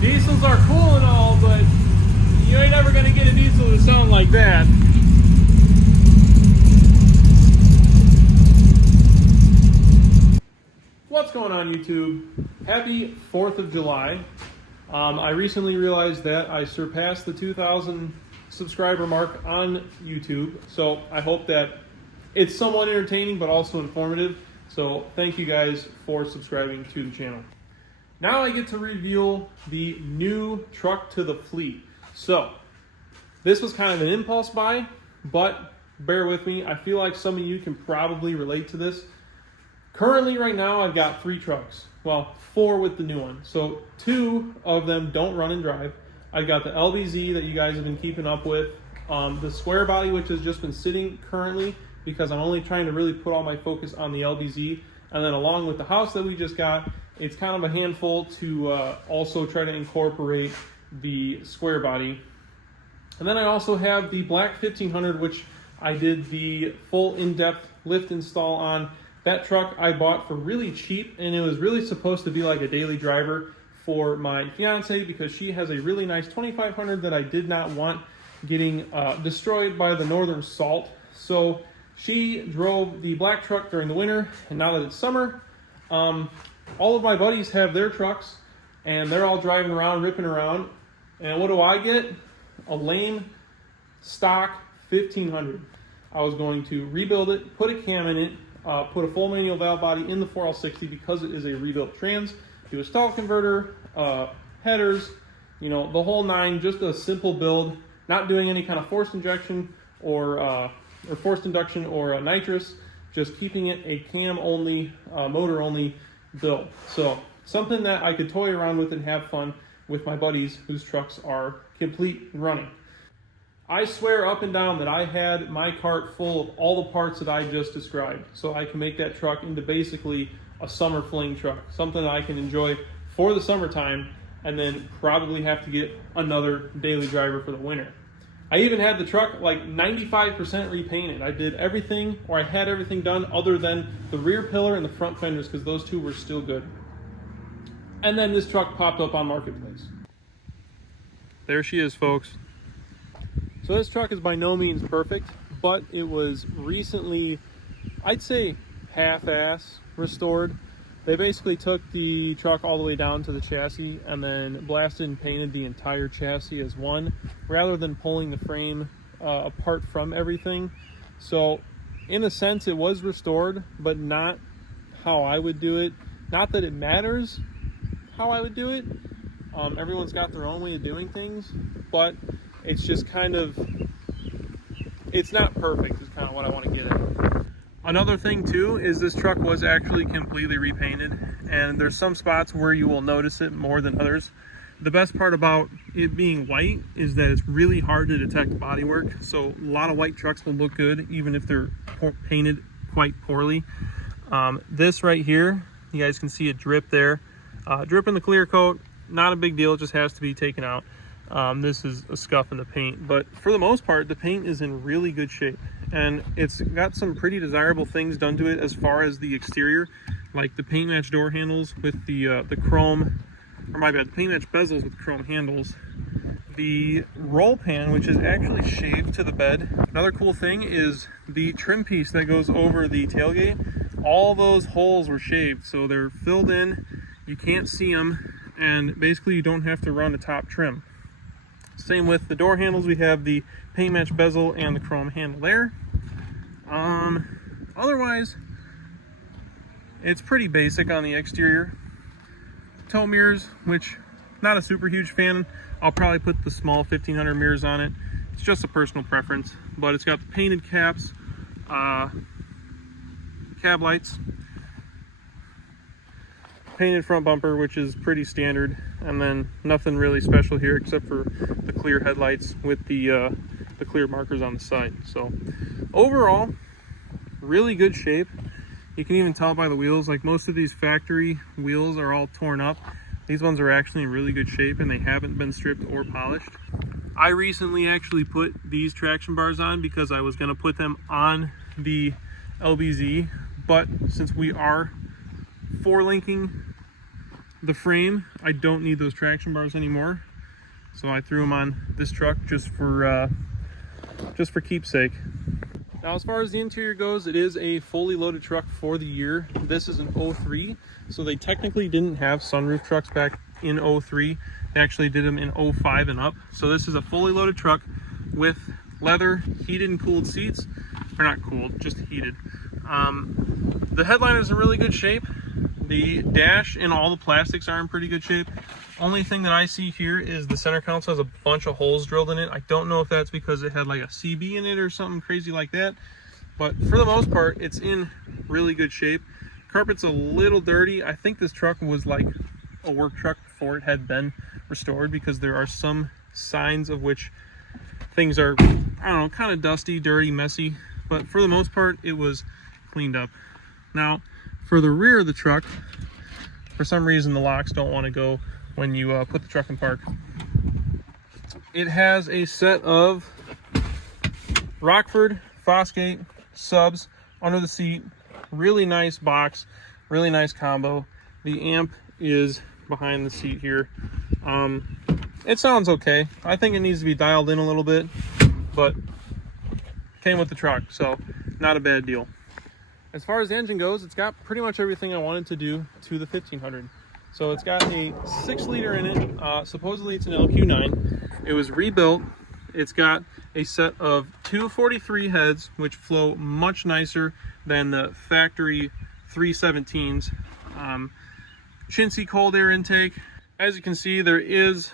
Diesels are cool and all, but you ain't ever gonna get a diesel to sound like that. What's going on, YouTube? Happy 4th of July. I recently realized that I surpassed the 2,000 subscriber mark on YouTube, so I hope that it's somewhat entertaining but also informative. So thank you guys for subscribing to the channel. Now I get to reveal the new truck to the fleet. So this was kind of an impulse buy, but bear with me. I feel like some of you can probably relate to this. Currently, right now, I've got 3 trucks. Well, 4 with the new one. So 2 of them don't run and drive. I've got the LBZ that you guys have been keeping up with. The square body, which has just been sitting currently because I'm only trying to really put all my focus on the LBZ. And then along with the house that we just got, it's kind of a handful to also try to incorporate the square body. And then I also have the black 1500, which I did the full in-depth lift install on. That truck I bought for really cheap, and it was really supposed to be like a daily driver for my fiance because she has a really nice 2500 that I did not want getting destroyed by the northern salt. So she drove the black truck during the winter, and now that it's summer, all of my buddies have their trucks, and they're all driving around, ripping around. And what do I get? A lame stock 1500. I was going to rebuild it, put a cam in it, put a full manual valve body in the 4L60 because it is a rebuilt trans, do a stall converter, headers, you know, the whole 9, just a simple build, not doing any kind of forced injection or forced induction or nitrous, just keeping it a cam only, motor only build. So something that I could toy around with and have fun with my buddies whose trucks are complete and running. I swear up and down that I had my cart full of all the parts that I just described, so I can make that truck into basically a summer fling truck, something that I can enjoy for the summertime and then probably have to get another daily driver for the winter. I even had the truck like 95% repainted. I did everything, or I had everything done other than the rear pillar and the front fenders because those 2 were still good. And then this truck popped up on Marketplace. There she is, folks. So this truck is by no means perfect, but it was recently, I'd say, half-ass restored. They basically took the truck all the way down to the chassis and then blasted and painted the entire chassis as one, rather than pulling the frame apart from everything. So in a sense, it was restored, but not how I would do it. Not that it matters how I would do it. Everyone's got their own way of doing things, but it's just kind of, it's not perfect is kind of what I want to get at. Another thing too is this truck was actually completely repainted, and there's some spots where you will notice it more than others. The best part about it being white is that it's really hard to detect bodywork, so a lot of white trucks will look good even if they're painted quite poorly. This right here, you guys can see a drip there. Drip in the clear coat, not a big deal, it just has to be taken out. This is a scuff in the paint, but for the most part the paint is in really good shape, and it's got some pretty desirable things done to it as far as the exterior, like the paint match door handles with the chrome, or my bad, the paint match bezels with chrome handles, the roll pan, which is actually shaved to the bed. Another cool thing is the trim piece that goes over the tailgate. All those holes were shaved, so they're filled in, you can't see them, and basically you don't have to run a top trim. Same with the door handles, we have the paint match bezel and the chrome handle there. Otherwise, it's pretty basic on the exterior. Tow mirrors, which not a super huge fan. I'll probably put the small 1500 mirrors on it. It's just a personal preference, but it's got the painted caps, cab lights, painted front bumper, which is pretty standard, and then nothing really special here except for the clear headlights with the clear markers on the side. So overall, really good shape. You can even tell by the wheels, like most of these factory wheels are all torn up. These ones are actually in really good shape and they haven't been stripped or polished. I recently actually put these traction bars on because I was going to put them on the LBZ, but since we are 4-linking the frame, I don't need those traction bars anymore, so I threw them on this truck just for keepsake. Now, as far as the interior goes, it is a fully loaded truck for the year. This is an 03, so they technically didn't have sunroof trucks back in 03. They actually did them in 05 and up. So this is a fully loaded truck with leather, heated and cooled seats, or not cooled, just heated. The headliner is in really good shape. The dash and all the plastics are in pretty good shape. Only thing that I see here is the center console has a bunch of holes drilled in it. I don't know if that's because it had like a CB in it or something crazy like that, but for the most part, it's in really good shape. Carpet's a little dirty. I think this truck was like a work truck before it had been restored, because there are some signs of which things are, I don't know, kind of dusty, dirty, messy, but for the most part, it was cleaned up. Now, for the rear of the truck, for some reason the locks don't want to go when you put the truck in park. It has a set of Rockford Fosgate subs under the seat. Really nice box, really nice combo. The amp is behind the seat here. It sounds okay. I think it needs to be dialed in a little bit, but came with the truck, so not a bad deal. As far as the engine goes, it's got pretty much everything I wanted to do to the 1500. So it's got a 6-liter in it. Supposedly it's an LQ9. It was rebuilt. It's got a set of 243 heads, which flow much nicer than the factory 317s. Chintzy cold air intake. As you can see, there is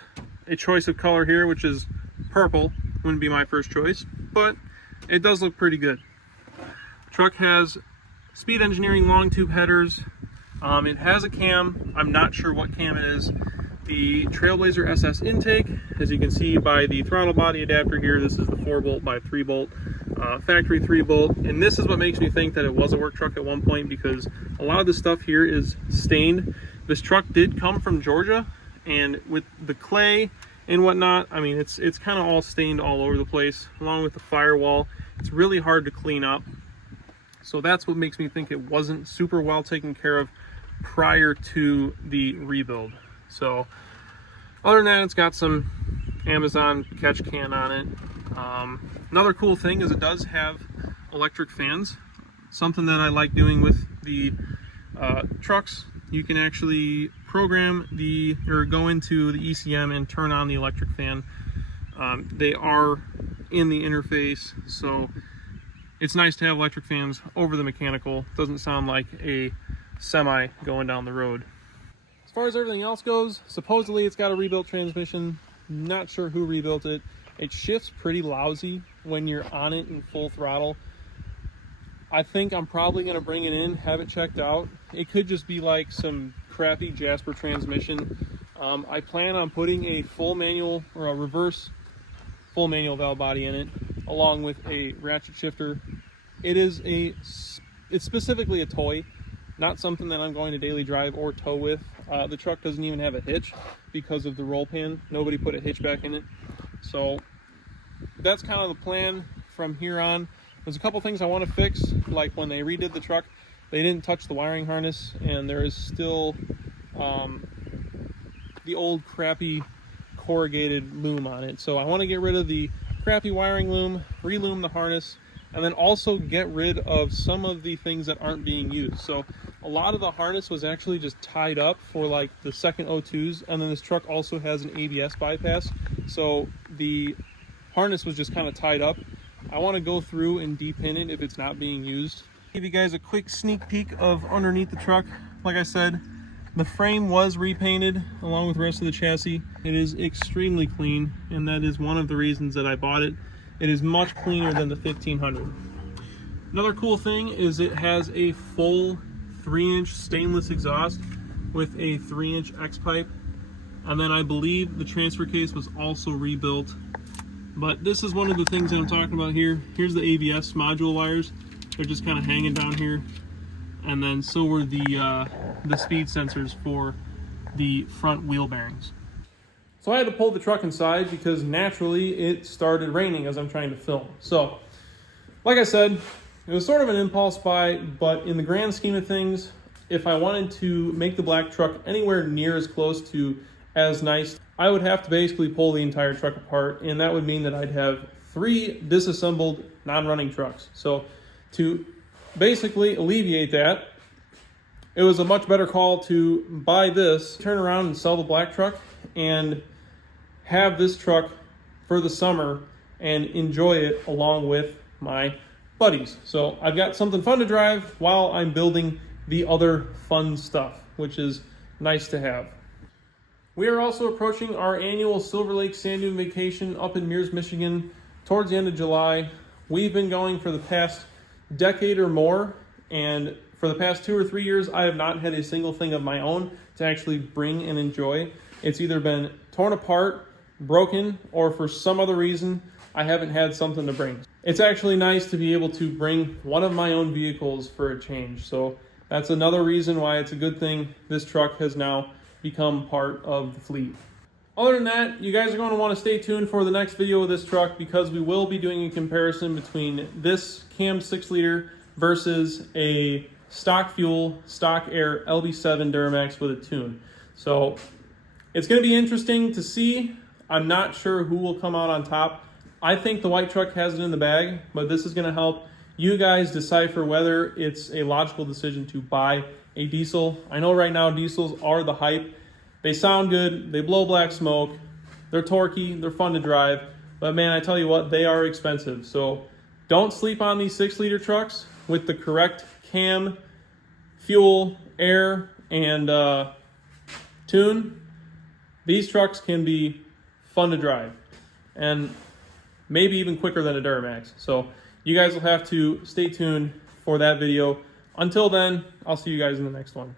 a choice of color here, which is purple. Wouldn't be my first choice, but it does look pretty good. The truck has Speed Engineering long tube headers. It has a cam. I'm not sure what cam it is. The Trailblazer SS intake, as you can see by the throttle body adapter here, this is the 4-bolt by 3-bolt, factory 3-bolt. And this is what makes me think that it was a work truck at one point, because a lot of the stuff here is stained. This truck did come from Georgia, and with the clay and whatnot, I mean, it's kind of all stained all over the place, along with the firewall. It's really hard to clean up. So that's what makes me think it wasn't super well taken care of prior to the rebuild. So other than that, it's got some Amazon catch can on it. Another cool thing is it does have electric fans. Something that I like doing with the trucks. You can actually program or go into the ECM and turn on the electric fan. They are in the interface, so it's nice to have electric fans over the mechanical. Doesn't sound like a semi going down the road. As far as everything else goes, supposedly it's got a rebuilt transmission. Not sure who rebuilt it. It shifts pretty lousy when you're on it in full throttle. I think I'm probably going to bring it in, have it checked out. It could just be like some crappy Jasper transmission. I plan on putting a full manual or a reverse full manual valve body in it, along with a ratchet shifter. It's specifically a toy, not something that I'm going to daily drive or tow with. The truck doesn't even have a hitch because of the roll pan. Nobody put a hitch back in it. So that's kind of the plan from here on. There's a couple things I want to fix, like when they redid the truck, they didn't touch the wiring harness, and there is still the old crappy corrugated loom on it. So I want to get rid of the crappy wiring loom, reloom the harness, and then also get rid of some of the things that aren't being used. So a lot of the harness was actually just tied up for like the second O2s, and then this truck also has an ABS bypass, so the harness was just kind of tied up. I want to go through and depin it if it's not being used. Give you guys a quick sneak peek of underneath the truck. Like I said, the frame was repainted along with the rest of the chassis. It is extremely clean, and that is one of the reasons that I bought it. It is much cleaner than the 1500. Another cool thing is it has a full 3-inch stainless exhaust with a 3-inch X-pipe, and then I believe the transfer case was also rebuilt. But this is one of the things that I'm talking about here. Here's the ABS module wires. They're just kind of hanging down here. And then so were the speed sensors for the front wheel bearings. So I had to pull the truck inside because naturally it started raining as I'm trying to film. So, like I said, it was sort of an impulse buy, but in the grand scheme of things, if I wanted to make the black truck anywhere near as close to as nice, I would have to basically pull the entire truck apart, and that would mean that I'd have 3 disassembled non-running trucks. So to basically alleviate that, it was a much better call to buy this, turn around and sell the black truck, and have this truck for the summer and enjoy it along with my buddies. So I've got something fun to drive while I'm building the other fun stuff, which is nice to have. We are also approaching our annual Silverlake sand dune vacation up in Mears, Michigan towards the end of July. We've been going for the past decade or more, and for the past 2 or 3 years, I have not had a single thing of my own to actually bring and enjoy. It's either been torn apart, broken, or for some other reason, I haven't had something to bring. It's actually nice to be able to bring one of my own vehicles for a change. So that's another reason why it's a good thing this truck has now become part of the fleet. Other than that, you guys are going to want to stay tuned for the next video of this truck, because we will be doing a comparison between this cam 6-liter versus a stock fuel, stock air LB7 Duramax with a tune. So it's going to be interesting to see. I'm not sure who will come out on top. I think the white truck has it in the bag, but this is going to help you guys decipher whether it's a logical decision to buy a diesel. I know right now diesels are the hype. They sound good, they blow black smoke, they're torquey, they're fun to drive, but man, I tell you what, they are expensive. So don't sleep on these 6-liter trucks with the correct cam, fuel, air, and tune. These trucks can be fun to drive, and maybe even quicker than a Duramax. So you guys will have to stay tuned for that video. Until then, I'll see you guys in the next one.